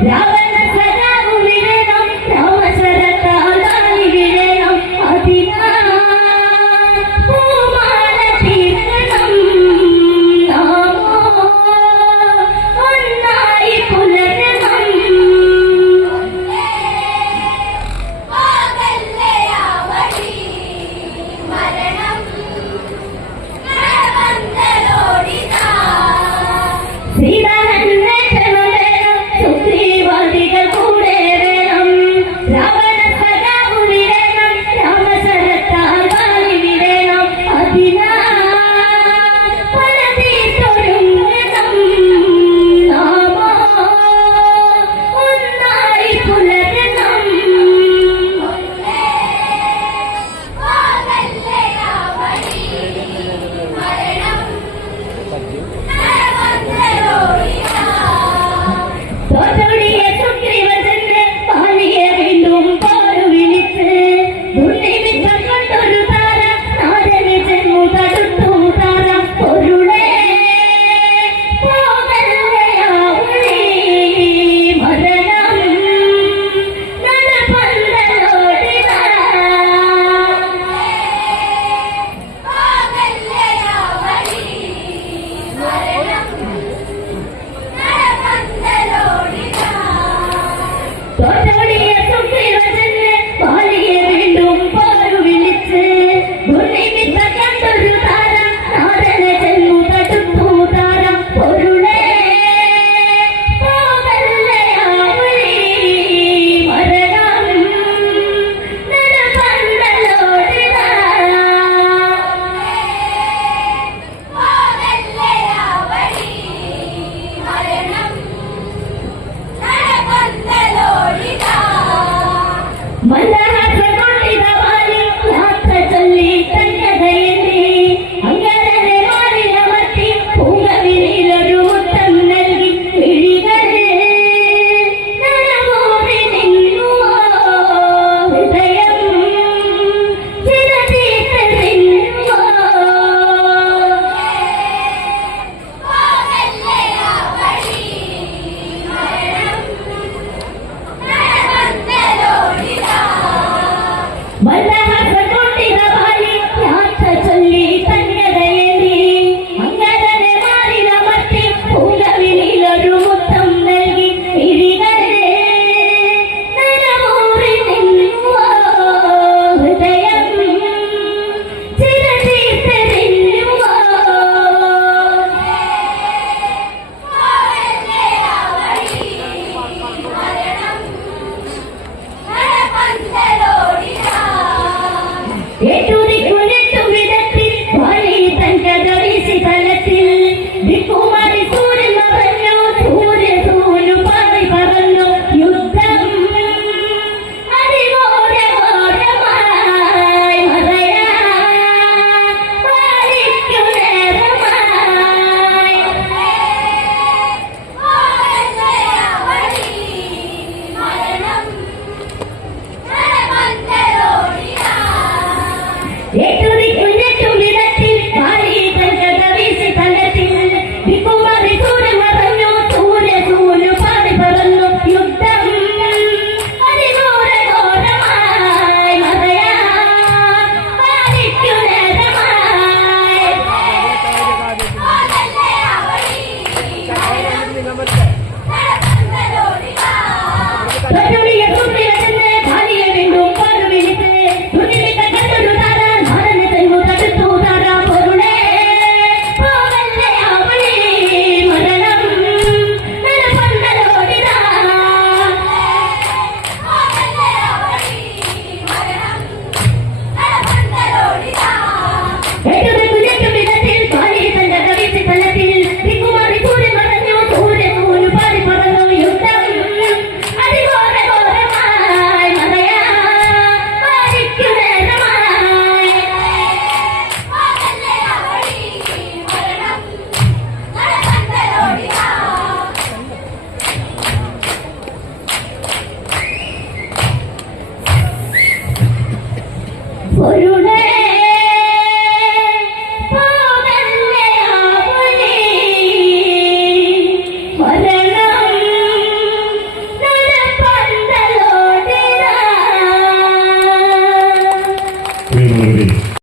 Yeah. Oh, I don't know.